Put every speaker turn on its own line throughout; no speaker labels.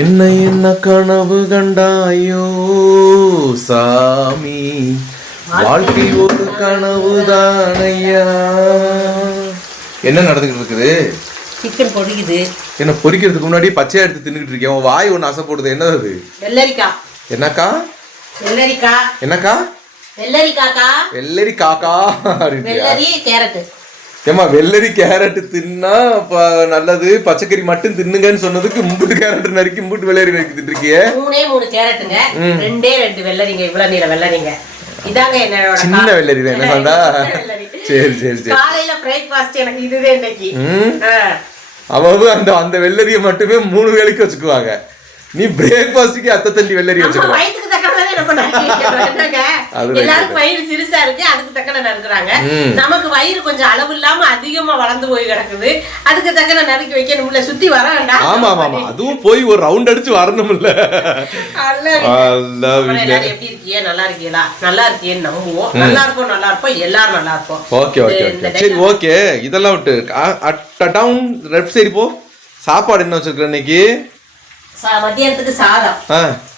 என்ன என்ன கனவு கண்டாயோ சாமி? வாழ்க்கை ஒரு கனவு தானையா? என்ன நடந்துகிட்டு இருக்குது?
சிக்கன் பொடிக்குது
என்ன பொரிக்கிறதுக்கு முன்னாடி பச்சையா எடுத்து தின்னுகிட்டு இருக்கேன். உன் வாய் ஒன்று ஆசை போடுது. என்னது அது?
வெள்ளரிக்காய்
என்னக்கா?
வெள்ளரிக்காய்
என்னக்கா? வெள்ளரி காக்கா
வெள்ளரி கேரட்டு.
ஏமா வெள்ளரி கேரட் தின்னா நல்லது. பச்சைக்கறி மட்டும் தின்னுங்கன்னு சொன்னதுக்கு மும்புட்டு கேரட் நறுக்கி மும்புட்டு வெள்ளரி நறுக்கி தின்றுக்கியே
மூணே மூணு கேரட்டுங்க. ரெண்டே ரெண்டு வெள்ளரிங்க. இவ்வளவு நீள வெள்ளரிங்க. இதாங்க என்னோட
சின்ன வெள்ளரி தான் என்ன சொல்றா
சின்ன வெள்ளரி.
சரி சரி சரி.
காலையில பிரேக்ஃபாஸ்ட் எனக்கு இதுதான் இன்னைக்கு.
அதாவது அந்த அந்த வெள்ளரியை மட்டுமே மூணு வேளைக்கு வச்சுக்குவாங்க. நீ பிரேக்ஃபாஸ்ட்டுக்கு அத்தை தண்டி வெள்ளரி
நம்ம எல்லாருக்கும் வயிறு சிறுசா இருக்கு அதுக்கு தக்கன நறுக்குறாங்க. நமக்கு வயிறு கொஞ்சம் அளவு இல்லாம அதிகமா வளர்ந்து போய் கிடக்குது அதுக்கு தக்கன நறுக்கி வைக்கணும்ல சுத்தி வர வேண்டாம்
ஆமா அதுவும் போய் ஒரு ரவுண்ட் அடிச்சு வரணும்ல
எப்படி நல்லா இருக்கீங்களா நல்லா இருக்கீங்கன்னு நம்புவோம் நல்லா இருப்போம் நல்லா இருப்போம் எல்லாரும் நல்லா இருப்போம்
ஓகே ஓகே சரி ஓகே இதெல்லாம் விட்டு டவுன் லெஃப்ட் சைடு போ சாப்பாடு என்ன வச்சிருக்க இன்னைக்கு
மத்தியானத்துக்கு சாதம்.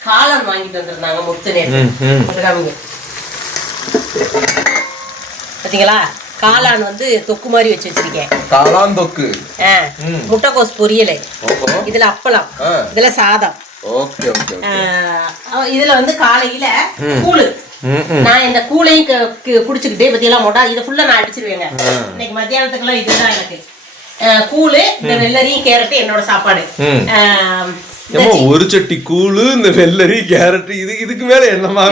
காளான் வாங்கிட்டு வந்திருந்தாங்க முத்து நேத்து
ம் ம்.
கொஞ்சம் காமிங்க. பாத்தீங்களா? காளான் வந்து தொக்கு மாதிரி வச்சு வச்சிருக்கேன்.
காளாந்தொக்கு
ஆ,
ம்.
முட்டைக்கோஸ் பொரியல்.
ஓஹோ.
இதுல அப்பளம். இதுல சாதம்.
ஓகே ஓகே
ஆ, இதுல வந்து காலையில. கூழு. நான் இந்த கூழையும் குடிச்சுக்கிட்டே பத்தியெல்லாம் மொட்டா இதை ஃபுல்லா நான் அடிச்சிருவேங்க. இன்னைக்கு மத்தியானத்துக்குலாம் இதுதான் எனக்கு. கூழு இந்த வெள்ளரியும் கேரட்டு என்னோட சாப்பாடு.
ஏமா ஒரு சட்டி கூழு இந்த வெள்ளரி கேரட் இது இதுக்கு மேல என்னமா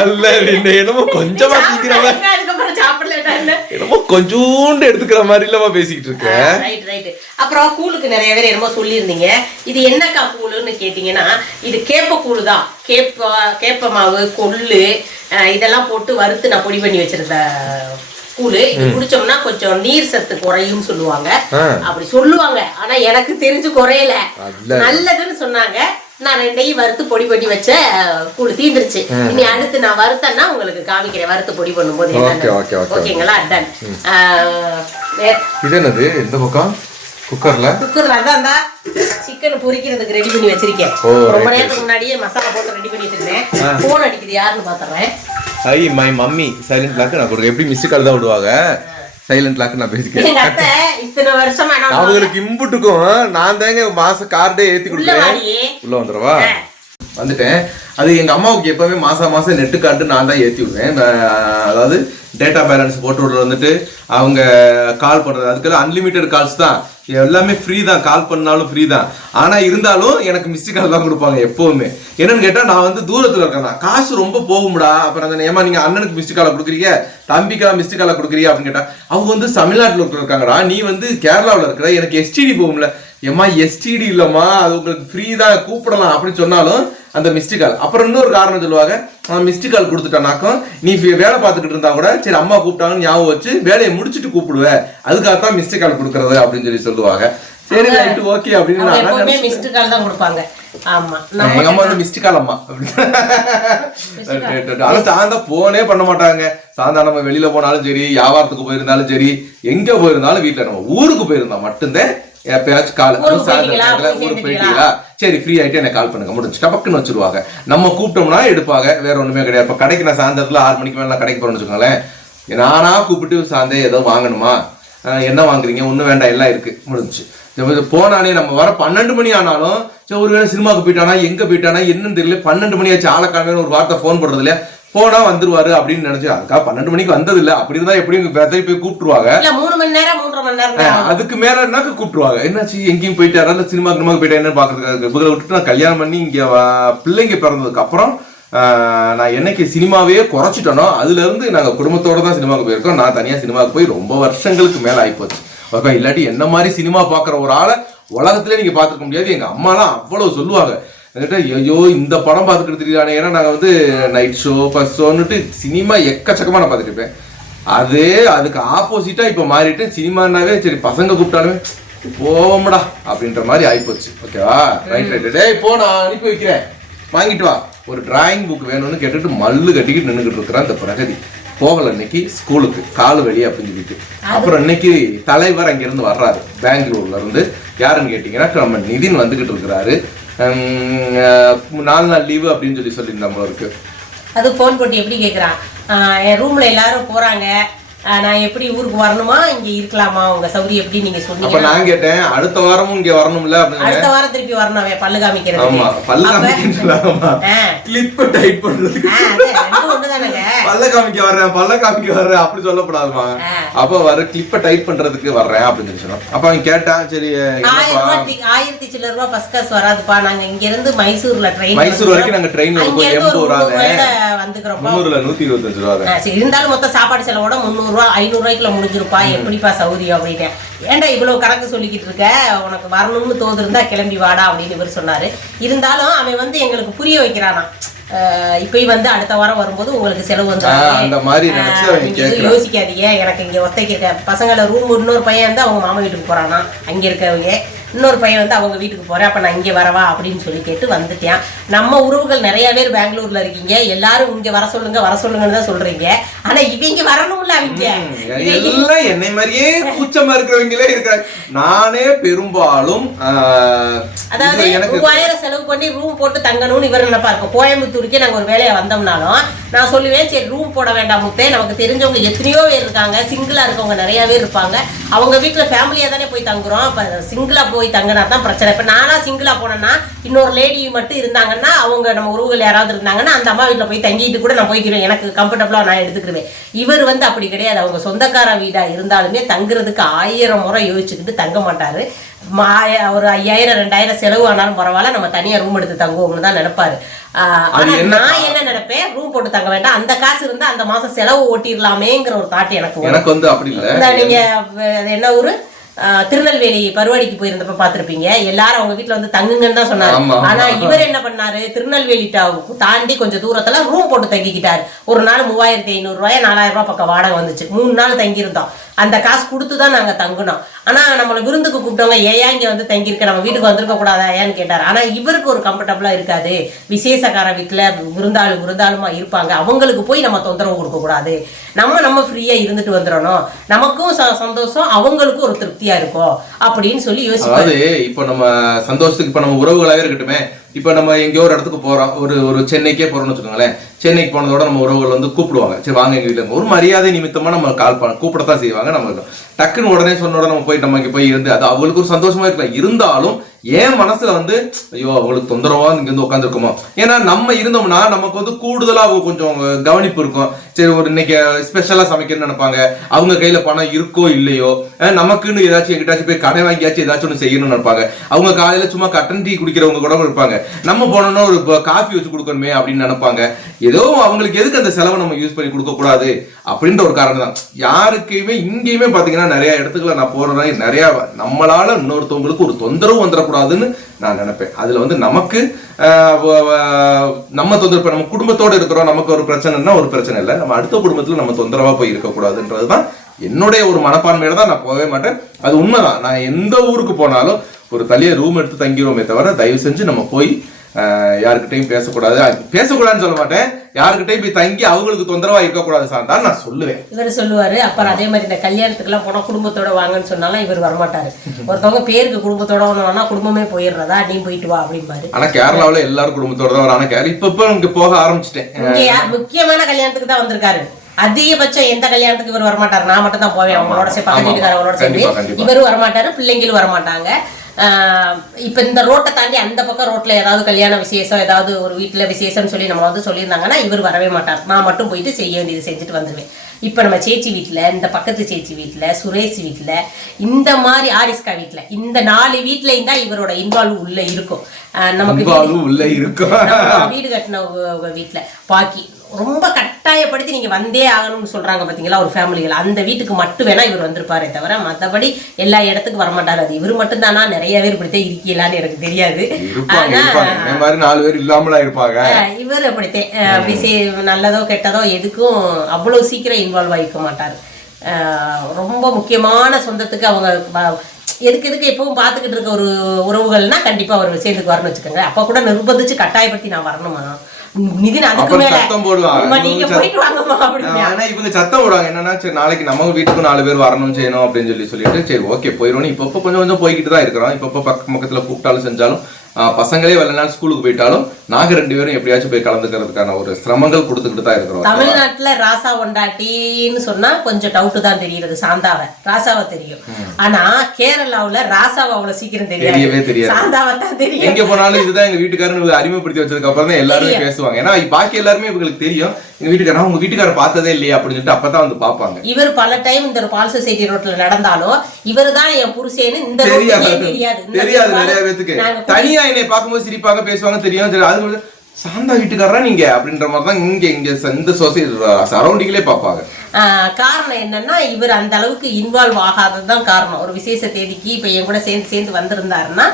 அல்ல என்ன என்னமோ கொஞ்சமா
என்ன?
என்னமோ கொஞ்சோண்டு எடுத்துக்கிற மாதிரி இல்லமா பேசிக்கிட்டு இருக்க.
ரைட் ரைட் அப்புறம் கூழுக்கு நிறைய பேர் என்னமோ சொல்லியிருந்தீங்க. இது என்னக்கா கூழுன்னு கேட்டிங்கன்னா இது கேப்ப கூழு தான் கேப்ப கேப்ப மாவு கொள்ளு இதெல்லாம் போட்டு வறுத்து நான் பொடி பண்ணி வச்சிருந்த கூழு. இது குடிச்சோம்னா கொஞ்சம் நீர் சத்து குறையும் சொல்லுவாங்க. அப்படி சொல்லுவாங்க. ஆனா எனக்கு தெரிஞ்சு குறையல. நல்லதுன்னு சொன்னாங்க. நான் ரெண்டையும் வறுத்து பொடி பண்ணி வச்ச கூழ் தீந்துருச்சு. இனி அடுத்து நான் வறுத்தேன்னா உங்களுக்கு காமிக்கிறேன். வறுத்து பொடி பண்ணும்போது ஓகேங்களா? டன்
இது என்னது? இந்த பக்கம்? குக்கர்ல?
குக்கர்ல அதான் தான் சிக்கன் பொரிக்கிறதுக்கு ரெடி பண்ணி வச்சிருக்கேன். ரொம்ப நேரத்துக்கு முன்னாடியே மசாலா போட்டு ரெடி பண்ணி வச்சிருந்தேன். போன் அடிக்குது யாருன்னு பாத்துறேன்.
I my mummy silent lock நான் கொடுக்க எப்படி மிஸ் கால் தான் விடுவாங்க? சைலண்ட் லாக் நான் பேசிக்கிறேன்.
இத்தனை வருஷமா?
அவங்களுக்கு இம்புட்டுக்கும் நான் தாங்க மாச கார்டே ஏத்தி கொடுத்தேன் உள்ள வந்துடவா. வந்துட்டேன். அது எங்க அம்மாவுக்கு எப்பவுமே மாசம் மாசம் நெட்டு கார்டு நான் தான் ஏத்தி விடுவேன். அதாவது டேட்டா பேலன்ஸ் போட்டு விடுறது வந்துட்டு அவங்க கால் பண்ணுறது அதுக்கெல்லாம் அன்லிமிட்டெட் கால்ஸ் தான். எல்லாமே ஃப்ரீ தான். கால் பண்ணாலும் ஃப்ரீ தான். ஆனா இருந்தாலும் எனக்கு மிஸ்டு கால் தான் கொடுப்பாங்க எப்போவுமே. என்னன்னு கேட்டால் நான் வந்து தூரத்தில் இருக்கேன். காசு ரொம்ப போகும்டா. அப்புறம் அந்த ஏமா நீங்க அண்ணனுக்கு மிஸ்டு காலை கொடுக்குறீங்க? தம்பிக்கெல்லாம் மிஸ்டு காலை கொடுக்குறீங்க? அப்படின்னு கேட்டால் அவங்க வந்து தமிழ்நாட்டில் இருக்காங்கடா. நீ வந்து கேரளாவில் இருக்கிற எனக்கு எஸ்டிடி போகும்ல. ஏம்மா எஸ்டிடி இல்லம்மா அது உங்களுக்கு ஃப்ரீ தான் கூப்பிடலாம் அப்படின்னு சொன்னாலும் அந்த மிஸ்டு கால் அப்புறம் இன்னொரு காரணம் சொல்லுவாங்க மிஸ்டு கால் கொடுத்துட்டானாக்கும் நீ வேலை பார்த்துக்கிட்டு இருந்தா கூட சரி அம்மா கூப்பிட்டாங்கன்னு ஞாபகம் வச்சு வேலையை முடிச்சுட்டு கூப்பிடுவேன் அதுக்காக தான் மிஸ்டு கால் கொடுக்கறது அப்படின்னு சொல்லி சொல்லுவாங்க. சரி ரைட்டு ஓகே அப்படின்னு.
மிஸ்டு கால் தான் கொடுப்பாங்க.
எங்க அம்மா வந்து மிஸ்டு கால் அம்மா ஆனா சாந்தா போனே பண்ண மாட்டாங்க. சாந்தா நம்ம வெளியில போனாலும் சரி வியாபாரத்துக்கு போயிருந்தாலும் சரி எங்க போயிருந்தாலும் வீட்டுல நம்ம ஊருக்கு போயிருந்தா மட்டும்தான் எப்பயாச்சும் கால்
ஊருக்கு
சாயந்தரம்
போயிட்டீங்களா?
சரி ஃப்ரீ ஆயிட்டு எனக்கு கால் பண்ணுங்க. முடிஞ்சு டபக்குன்னு வச்சிருவாங்க. நம்ம கூப்பிட்டோம்னா எடுப்பாங்க. வேற ஒண்ணுமே கிடையாது. இப்ப கடைக்கு நான் சாயந்தரத்துல ஆறு மணிக்கு மேல கடைக்கு போறேன்னு வச்சுக்கோங்களேன். நானா கூப்பிட்டு சாந்தே ஏதோ வாங்கணுமா? என்ன வாங்குறீங்க? ஒண்ணும் வேண்டாம். எல்லாம் இருக்கு. முடிஞ்சு போனானே நம்ம வர பன்னெண்டு மணி ஆனாலும் சரி ஒருவேளை சினிமாவுக்கு போயிட்டானா? எங்க போயிட்டானா? என்னன்னு தெரியல. பன்னெண்டு மணி ஆச்சு. ஆளக்காமையான ஒரு வார்த்தை ஃபோன் பண்றது இல்லையா? போனா வந்துருவாரு அப்படின்னு நினைச்சு அதுக்காக பன்னெண்டு மணிக்கு வந்தது இல்ல அப்படி இருந்தா எப்படியும் விதையை போய் கூப்பிட்டுருவாங்க.
மூணு மணி நேரம் மூன்றரை மணி நேரம்
அதுக்கு மேல என்னக்க கூப்பிட்டுருவாங்க. என்னாச்சு எங்கேயும் போயிட்டாரா இல்ல சினிமா கினிமா போயிட்டா என்ன பாக்குறதுக்கு இவங்களை விட்டுட்டு நான் கல்யாணம் பண்ணி இங்க பிள்ளைங்க பிறந்ததுக்கு அப்புறம் நான் என்னைக்கு சினிமாவே குறைச்சிட்டனோ அதுல இருந்து நாங்க குடும்பத்தோட தான் சினிமாவுக்கு போயிருக்கோம். நான் தனியா சினிமாவுக்கு போய் ரொம்ப வருஷங்களுக்கு மேல ஆயிப்போச்சு. ஓகே இல்லாட்டி என்ன மாதிரி சினிமா பாக்குற ஒரு ஆளை உலகத்திலே நீங்க பார்த்துக்க முடியாது. எங்க அம்மாலாம் அவ்வளவு சொல்லுவாங்க. என்கிட்ட ஐயோ இந்த படம் பார்த்துக்கிட்டு தெரியுதானே? ஏன்னா நாங்கள் வந்து நைட் ஷோ ஃபஸ்ட் ஷோன்னுட்டு சினிமா எக்கச்சக்கமாக நான் பார்த்துட்டு இருப்பேன். அதே அதுக்கு ஆப்போசிட்டாக இப்போ மாறிட்டு சினிமானாவே சரி பசங்க கூப்பிட்டாலுமே போவோம்டா அப்படின்ற மாதிரி ஆகிப்போச்சு ஓகேவா ரைட் ரைட் டேய் போ நான் அனுப்பி வைக்கிறேன். வாங்கிட்டு வா. ஒரு டிராயிங் புக் வேணும்னு கேட்டுட்டு மல்லு கட்டிக்கிட்டு நின்றுக்கிட்டு இருக்கிறான் இந்த பிரகதி. போகல இன்னைக்கு ஸ்கூலுக்கு கால் வெளியே அப்படின்னு சொல்லிட்டு. அப்புறம் இன்னைக்கு தலைவர் அங்கிருந்து வர்றாரு பெங்களூர்ல இருந்து. யாருன்னு கேட்டீங்கன்னா நம்ம நிதின் வந்துகிட்டு இருக்கிறாரு. நாலு நாள் லீவு அப்படின்னு சொல்லி சொல்லியிருந்தோம் போல இருக்கு.
அது ஃபோன் போட்டு எப்படி கேட்குறான் என் ரூம்ல எல்லாரும் போறாங்க. ஆஹ் நான் எப்படி ஊருக்கு வரணுமா? இங்க இருக்கலாமா? உங்க சௌரி எப்படி நீங்க
அப்ப
சொன்னீங்க
நான் கேட்டேன் அடுத்த வாரமும் இங்க வரணும்ல
அடுத்த வாரம் திருப்பி வரணும் அவன் பல்லு காமிக்கிறது
ஆமா பல்ல காமிக்கலாமா கிளிப் டைட் பண்றதுக்கு.
ரெண்டும் ஒண்ணுதானங்க.
பல்ல காமிக்க வர்றேன் பல்ல காமிக்க வர்றேன் அப்படி சொல்லக்கூடாதுமா.
ஆ.
அப்ப வர கிளிப்ப டைட் பண்றதுக்கு வர்றேன் அப்படின்னு சொல்லி சொன்னான் அப்ப அவன் கேட்டான் சரி
ஆயிரத்தி சில்லற ரூபாய் பஸ் காசு வராதுப்பா. நாங்க இங்க இருந்து மைசூர்ல ட்ரெயின்
மைசூர் வரைக்கும் நாங்க ட்ரெயின்ல
இருந்து
எண்பது ரூபா
முந்நூறு வந்துக்கிறோம்
முந்நூறுல நூத்தி இருபத்தஞ்சு ரூபா
இருந்தாலும் மொத்தம் சாப்பாடு செலவோட முந்நூறுரூவா ஐநூறுரூவாய்க்குள்ள முடிஞ்சிருப்பா. எப்படிப்பா சௌரியம் அப்படின்னேன் ஏன்டா இவ்வளவு கணக்கு சொல்லிக்கிட்டு இருக்க? உனக்கு வரணும்னு தோதுருந்தா கிளம்பி வாடா அப்படின்னு இவர் சொன்னாரு. இருந்தாலும் அவன் வந்து எங்களுக்கு புரிய வைக்கிறானா இப்பயும் வந்து அடுத்த வாரம் வரும்போது உங்களுக்கு செலவு வந்து. யோசிக்காதீங்க. எனக்கு இங்க ஒத்தைக்கு இருக்க பசங்களை ரூம் இன்னொரு பையன் வந்து அவங்க மாமா வீட்டுக்கு போறானா அங்க இருக்கவங்க. இன்னொரு பையன் வந்து அவங்க வீட்டுக்கு போறேன் அப்ப நான் இங்க வரவா அப்படின்னு சொல்லி கேட்டு வந்துட்டேன். நம்ம உறவுகள் நிறைய பேர் பெங்களூர்ல இருக்கீங்க. எல்லாரும் இங்க வர சொல்லுங்க வர சொல்லுங்கன்னு தான் சொல்றீங்க. ஆனா இவங்க வரணும்ல அவங்க.
எல்லாம் என்னை மாதிரியே கூச்சமா இருக்கிறவங்களே இருக்கிறாங்க. நானே பெரும்பாலும்
அதாவது
எனக்கு
மூவாயிரம் செலவு பண்ணி ரூம் போட்டு தங்கணும்னு இவர் நினைப்பா இப்போ கோயம்புத்தூருக்கே நாங்க ஒரு வேலையை வந்தோம்னாலும் நான் சொல்லுவேன் சரி ரூம் போட வேண்டாம் முத்தே. நமக்கு தெரிஞ்சவங்க எத்தனையோ பேர் இருக்காங்க. சிங்கிளாக இருக்கவங்க நிறைய பேர் இருப்பாங்க. அவங்க வீட்டில் ஃபேமிலியாக தானே போய் தங்குறோம். இப்போ சிங்கிளாக போய் தங்கினா தான் பிரச்சனை. இப்போ நானாக சிங்கிளாக போனேன்னா இன்னொரு லேடி மட்டும் இருந்தாங்கன்னா அவங்க நம்ம உறவுகள் யாராவது இருந்தாங்கன்னா அந்த அம்மா வீட்டில் போய் தங்கிட்டு கூட நான் போய்க்கிறேன் எனக்கு கம்ஃபர்டபுளாக நான் எடுத்துக்கிடுவேன் இவர் வந்து அப்படி கிடையாது. அவங்க சொந்தக்கார வீடாக இருந்தாலுமே தங்குறதுக்கு ஆயிரம் முறை யோசிச்சுக்கிட்டு தங்க மாட்டார். ஒரு ஐயாயிரம் ரெண்டாயிரம் செலவு ஆனாலும் பரவாயில்ல நம்ம தனியா ரூம் எடுத்து தங்குவோம்னு தான் நினைப்பாரு. ஆனா நான் என்ன நினைப்பேன்? ரூம் போட்டு தங்க வேண்டாம். அந்த காசு இருந்தா அந்த மாசம் செலவு ஓட்டிடலாமேங்கிற ஒரு தாட் எனக்கு
எனக்கு வந்து அப்படி இல்ல.
நீங்க என்ன ஊரு? திருநெல்வேலி பருவாடிக்கு போயிருந்தப்ப பாத்திருப்பீங்க எல்லாரும் அவங்க வீட்ல வந்து தங்குங்கன்னு தான் சொன்னாரு. ஆனா இவர் என்ன பண்ணாரு? திருநெல்வேலி தாண்டி கொஞ்சம் தூரத்துல ரூம் போட்டு தங்கிக்கிட்டாரு. ஒரு நாள் மூவாயிரத்தி ஐநூறு ரூபாய் நாலாயிரம் ரூபாய் பக்கம் வாடகை வந்துச்சு. மூணு நாள் தங்கி இருந்தோம் அந்த காசு கொடுத்து தான் நாங்க தங்கினோம். ஆனா நம்மளை விருந்துக்கு கூப்பிட்டவங்க ஏன் இங்கே வந்து தங்கியிருக்க? நம்ம வீட்டுக்கு வந்திருக்க கூடாதா? ஏன்னு கேட்டார். ஆனா இவருக்கு ஒரு கம்ஃபர்டபுளா இருக்காது. விசேஷக்கார வீட்டுல விருந்தாளு விருந்தாளுமா இருப்பாங்க. அவங்களுக்கு போய் நம்ம தொந்தரவு கொடுக்கக்கூடாது நம்ம நம்ம ஃப்ரீயா இருந்துட்டு வந்துடணும். நமக்கும் ச- சந்தோஷம் அவங்களுக்கும் ஒரு திருப்தியா இருக்கும். அப்படின்னு சொல்லி யோசிப்பாரு.
இப்போ நம்ம சந்தோஷத்துக்கு இப்போ நம்ம உறவுகளாக இருக்கட்டுமே இப்போ நம்ம எங்கேயோ ஒரு இடத்துக்கு போகிறோம் ஒரு ஒரு சென்னைக்கே போகிறோம்னு வச்சுக்கோங்களேன். சென்னைக்கு போனதோட நம்ம உறவுகள் வந்து கூப்பிடுவாங்க. சரி வாங்க எங்கள் வீட்டில் ஒரு மரியாதை நிமித்தமாக நம்ம கால் பண்ண கூப்பிடத்தான் செய்வாங்க நம்ம. டக்குன்னு உடனே சொன்ன உடனே நம்ம போய் நம்ம இங்கே போய் இருந்து அது அவங்களுக்கு ஒரு சந்தோஷமாக இருக்கலாம். இருந்தாலும் ஏன் மனசுல வந்து ஐயோ அவங்களுக்கு தொந்தரவா இங்க வந்து உட்காந்துருக்குமோ ஏன்னா நம்ம இருந்தோம்னா நமக்கு வந்து கூடுதலா அவங்க கொஞ்சம் கவனிப்பு இருக்கும். சரி ஒரு இன்னைக்கு ஸ்பெஷலா சமைக்கணும்னு நினைப்பாங்க. அவங்க கையில பணம் இருக்கோ இல்லையோ நமக்குன்னு ஏதாச்சும் எங்கிட்டாச்சும் போய் கடை வாங்கியாச்சும் ஏதாச்சும் ஒன்று செய்யணும்னு நினைப்பாங்க. அவங்க காலையில சும்மா கட்டன் டீ குடிக்கிறவங்க கூட இருப்பாங்க. நம்ம போனோம்னா ஒரு காஃபி வச்சு கொடுக்கணுமே அப்படின்னு நினைப்பாங்க. ஏதோ அவங்களுக்கு எதுக்கு அந்த செலவை நம்ம யூஸ் பண்ணி கொடுக்க கூடாது? அப்படின்ற ஒரு காரணம் தான். யாருக்குமே இங்கேயுமே பாத்தீங்கன்னா நிறைய இடத்துக்குள்ள நான் போறேன் நிறைய நம்மளால இன்னொருத்தவங்களுக்கு ஒரு தொந்தரவு வந்துடக்கூடாதுன்னு நான் நினைப்பேன். அதுல வந்து நமக்கு நம்ம தொந்தரவு நம்ம குடும்பத்தோடு இருக்கிறோம் நமக்கு ஒரு பிரச்சனைனா ஒரு பிரச்சனை இல்லை. நம்ம அடுத்த குடும்பத்துல நம்ம தொந்தரவா போய் இருக்கக்கூடாதுன்றது தான் என்னுடைய ஒரு மனப்பான்மையில தான் நான் போகவே மாட்டேன். அது உண்மைதான். நான் எந்த ஊருக்கு போனாலும் ஒரு தனியாக ரூம் எடுத்து தங்கிடுவோமே தவிர தயவு செஞ்சு நம்ம போய் யாருக்கிட்டையும் பேசக்கூடாது. பேசக்கூடாதுன்னு சொல்ல மாட்டேன். யாருக்கிட்டையும் போய் தங்கி அவங்களுக்கு தொந்தரவா இருக்கக்கூடாது சார்தான் நான் சொல்லுவேன்.
இவர் சொல்லுவாரு அப்புறம் அதே மாதிரி இந்த கல்யாணத்துக்குலாம் போனா குடும்பத்தோட வாங்கன்னு சொன்னாலும் இவர் வரமாட்டாரு. ஒருத்தவங்க பேருக்கு குடும்பத்தோட வந்தோம்னா குடும்பமே போயிடுறதா? நீ போயிட்டு வா அப்படிம்பாரு.
ஆனா கேரளாவுல எல்லாரும் குடும்பத்தோட தான் வராங்க. கேரளா இப்ப இப்ப இங்க போக ஆரம்பிச்சிட்டேன்.
முக்கியமான கல்யாணத்துக்கு தான் வந்திருக்காரு. அதிகபட்சம் எந்த கல்யாணத்துக்கு இவர் வரமாட்டாரு? நான் மட்டும் தான் போவேன் அவங்களோட சேர்ந்து பக்கத்து. வீட்டுக்காரங்களோட சேர்ந்து. இவரும் வரமாட்டாரு பிள்ளைங்களும் வரமாட்டாங்க. இப்ப இந்த ரோட்டை தாண்டி அந்த பக்கம் ரோட்ல ஏதாவது கல்யாண விசேஷம் ஏதாவது ஒரு வீட்டுல விசேஷம்னு சொல்லி நம்ம வந்து சொல்லியிருந்தாங்கன்னா இவர் வரவே மாட்டார். நான் மட்டும் போயிட்டு செய்ய வேண்டியது செஞ்சுட்டு வந்துடுவேன் இப்ப நம்ம சேச்சி வீட்டுல இந்த பக்கத்து சேச்சி வீட்டுல சுரேஷ் வீட்டுல இந்த மாதிரி ஆரிஸ்கா வீட்டுல இந்த நாலு வீட்லயும் தான் இவரோட இன்வால்வ் உள்ள இருக்கும். நமக்கு
உள்ள இருக்கும்.
வீடு கட்டினவங்க வீட்டுல பாக்கி ரொம்ப கட்டாயப்படுத்தி நீங்க வந்தே ஆகணும்னு சொல்றாங்க பாத்தீங்களா ஒரு ஃபேமிலிகள். அந்த வீட்டுக்கு மட்டும் வேணா இவர் வந்திருப்பாரே தவிர மத்தபடி எல்லா இடத்துக்கும் வரமாட்டாரு. அது இவர் மட்டும் தானா நிறைய பேர் இப்படித்தான் இருக்கீங்களான்னு எனக்கு தெரியாது.
நாலு பேர் இல்லாமலா இருப்பாங்க.
இவர் அப்படித்தான் அஹ், அப்படி நல்லதோ கெட்டதோ எதுக்கும் அவ்வளவு சீக்கிரம் இன்வால்வ் ஆகிக்க மாட்டார். ரொம்ப முக்கியமான சொந்தத்துக்கு அவங்க எதுக்கு எதுக்கு எப்பவும் பார்த்துக்கிட்டு இருக்க ஒரு உறவுகள்னா கண்டிப்பா அவர் சேர்ந்துக்கு வரணும்னு வச்சுக்கோங்க. அப்ப கூட நிர்பந்திச்சு கட்டாயப்படுத்தி நான் வரணுமா? நிதின் அதுக்கு மேல.
சத்தம் போடுவாங்க.
நீங்க போயிட்டு வாங்கம்மா அப்படின்னு
ஆனா இவங்க சத்தம் போடுவாங்க. என்னன்னா சரி நாளைக்கு நம்ம வீட்டுக்கு நாலு பேர் வரணும் செய்யணும் அப்படின்னு சொல்லி சொல்லிட்டு சரி ஓகே போயிடும் இப்போ கொஞ்சம் கொஞ்சம் போய்கிட்டு தான் இருக்கிறோம். இப்போ பக்கம் பக்கத்துல கூப்பிட்டாலும் செஞ்சாலும் பசங்களே வெள்ள நாள் ஸ்கூலுக்கு போயிட்டாலும் நாங்க ரெண்டு பேரும் எப்படியாச்சும் போய் கலந்துக்கிறதுக்கான ஒரு சிரமங்கள் கொடுத்துக்கிட்டு தான் இருக்கிறோம்.
தமிழ்நாட்டுல ராசா கொண்டாட்டின்னு சொன்னா கொஞ்சம் டவுட் தான் தெரியுது சாந்தாவை. ராசாவை தெரியும். ஆனா கேரளாவுல ராசாவை அவ்வளவு சீக்கிரம்
தெரியவே
தெரியாது. சாந்தாவை தான் தெரியும்.
எங்க போனாலும் இதுதான் எங்க வீட்டுக்காரன்னு அறிமுகப்படுத்தி வச்சதுக்கு அப்புறம் தான் எல்லாருமே. பேசுவாங்க. ஏன்னா பாக்கி எல்லாருமே இவங்களுக்கு தெரியும். எங்க வீட்டுக்காரன் உங்க வீட்டுக்காரர் பார்த்ததே இல்லையா அப்படின்னு சொல்லிட்டு அப்பதான் வந்து பாப்பாங்க
இவர் பல டைம் இந்த பால் சொசைட்டி ரோட்ல நடந்தாலும் இவர் தான் என் புருஷேன்னு இந்த
தெரியாது.
தெரியாது.
நிறைய பேத்துக்கு. தனியா என்னை பார்க்கும்போது சிரிப்பாங்க பேசுவாங்க தெரியும். அது சாந்தா வீட்டுக்காரரா நீங்க? அப்படின்ற மாதிரி தான் இங்க இங்க இந்த சொசைட்டி சரௌண்டிங்லேயே பார்ப்பாங்க.
காரணம் என்னன்னா இவர் அந்த அளவுக்கு இன்வால்வ் ஆகாதது தான் காரணம். ஒரு விசேஷ தேதிக்கு இப்ப என் கூட சேர்ந்து சேர்ந்து வந்திருந்தாருன்னா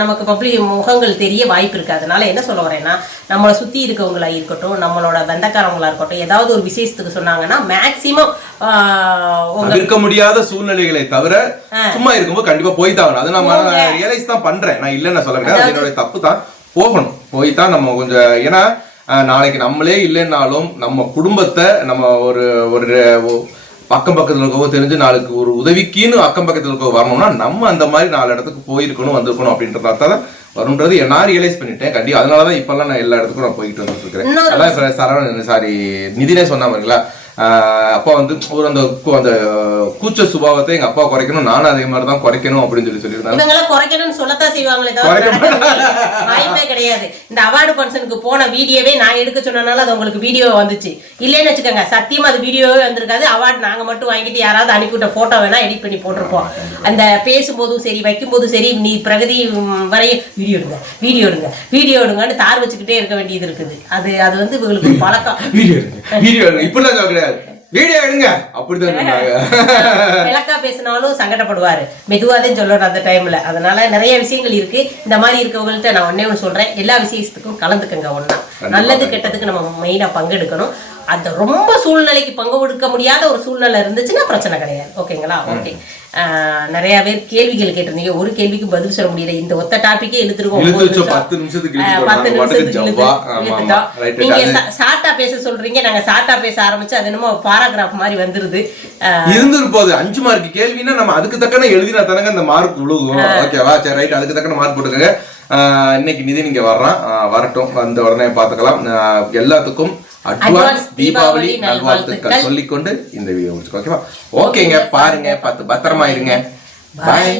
நமக்கு பப்ளிக் முகங்கள் தெரிய வாய்ப்பு இருக்கு. அதனால என்ன சொல்ல வரேன்னா நம்மளை சுத்தி இருக்கவங்களா இருக்கட்டும் நம்மளோட சொந்தக்காரங்களா இருக்கட்டும் ஏதாவது ஒரு விசேஷத்துக்கு சொன்னாங்கன்னா மேக்சிமம்
இருக்க முடியாத சூழ்நிலைகளை தவிர சும்மா இருக்கும்போது கண்டிப்பா போய் தான். அது நான் ரியலைஸ் தான் பண்றேன். நான் இல்லைன்னு சொல்ல என்னுடைய தப்பு தான். போகணும். போய் தான் நம்ம கொஞ்சம் ஏன்னா நாளைக்கு நம்மளே இல்லைன்னாலும் நம்ம குடும்பத்தை நம்ம ஒரு ஒரு அக்கம் பக்கத்துல இருக்கவோ தெரிஞ்சு நாளைக்கு ஒரு உதவிக்குன்னு அக்கம் பக்கத்துல இருக்க வரணும்னா நம்ம அந்த மாதிரி நாலு இடத்துக்கு போயிருக்கணும் வந்திருக்கணும் அப்படின்றத தான் வரும்ன்றது நான் ரியலைஸ் பண்ணிட்டேன். கண்டிப்பா அதனாலதான் இப்பெல்லாம் நான் எல்லா இடத்துக்கும் நான் போயிட்டு வந்துட்டு இருக்கிறேன் அதான் சரவணன் சாரி நிதினே சொன்னா பாருங்களா ஆஹ் அப்பா வந்து ஒரு அந்த அந்த கூச்ச சுபாவத்தை எங்க அப்பா குறைக்கணும் நானும் அதே மாதிரி தான் குறைக்கணும் அப்படின்னு சொல்லி சொல்லியிருந்தாங்க.
குறைக்கணும்னு சொல்லத்தான் செய்வாங்களே
குறைக்க
கிடையாது. இந்த அவார்டு ஃபங்க்ஷனுக்கு போன வீடியோவே நான் எடுக்க சொன்னனால அது உங்களுக்கு வீடியோ வந்துச்சு. இல்லைன்னு வச்சுக்கோங்க சத்தியமா அது வீடியோவே வந்திருக்காது. அவார்டு நாங்க மட்டும் வாங்கிட்டு யாராவது அனுப்பிவிட்ட போட்டோ வேணா எடிட் பண்ணி போட்டிருப்போம். அந்த பேசும்போதும் சரி வைக்கும்போதும் சரி நீ பிரகதி வரைய வீடியோ எடுங்க வீடியோ எடுங்க வீடியோ எடுங்கன்னு தார் வச்சுக்கிட்டே இருக்க வேண்டியது இருக்குது. அது அது வந்து இவங்களுக்கு பழக்கம்.
வீடியோ எடுங்க. வீடியோ எடுங்க. இப்படிலாம் கிடையாது. வீடியோ எடுங்க. அப்படிதான் சொன்னாங்க.
விளக்கா பேசினாலும் சங்கடப்படுவாரு. மெதுவாதான் சொல்லணும் அந்த டைம்ல அதனால நிறைய விஷயங்கள் இருக்கு. இந்த மாதிரி இருக்கவங்கள்ட்ட நான் ஒண்ணே ஒன்று சொல்றேன். எல்லா விஷயத்துக்கும் கலந்துக்கங்க ஒண்ணா. நல்லது கெட்டதுக்கு நம்ம மெயினா பங்கெடுக்கணும். அந்த ரொம்ப சூழ்நிலைக்கு பங்கு கொடுக்க முடியாத ஒரு சூழ்நிலை இருந்துச்சுன்னா பிரச்சனை கிடையாது. ஓகேங்களா? ஓகே. நிறைய பேர் கேள்விகள் கேட்டிருந்தீங்க. ஒரு கேள்விக்கு பதில் சொல்ல முடியல. இந்த ஒத்த டாபிக்கே நிமிஷம்.
பத்து நிமிஷத்துக்கு நாங்க பாட்டுக்கு
நிமிஷத்துக்கு
ஜவ்வா.
இழுத்து-
ஆமா, ஆமா.
இழுத்துட்டோம்.
Right,
நீங்க
அது-
சா- ஷார்ட்டா பேச சொல்றீங்க. நாங்க ஷார்ட்டா பேச ஆரம்பிச்சு அது என்னமோ பாராகிராஃப் மாதிரி வந்துருது. ஆஹ்,
இருந்துரு போகுது அஞ்சு மார்க் கேள்வினா நம்ம அதுக்கு தக்கன எழுதினா தானங்க அந்த மார்க் விழுகும். ஓகேவா சரி ரைட் அதுக்கு தக்கன மார்க் போட்டுக்கோங்க. இன்னைக்கு நிதி நீங்க வர்றான் வரட்டும். வந்த உடனே பார்த்துக்கலாம். ஆஹ் எல்லாத்துக்கும் அட்வான்ஸ்
தீபாவளி
நல்வாழ்த்துக்கள்
நல்வாழ்த்துக்கள்.
சொல்லிக்கொண்டு இந்த வீடியோ முடிச்சுக்கோ ஓகேவா ஓகேங்க பாருங்க பார்த்து பத்திரமா இருங்க. பாய்.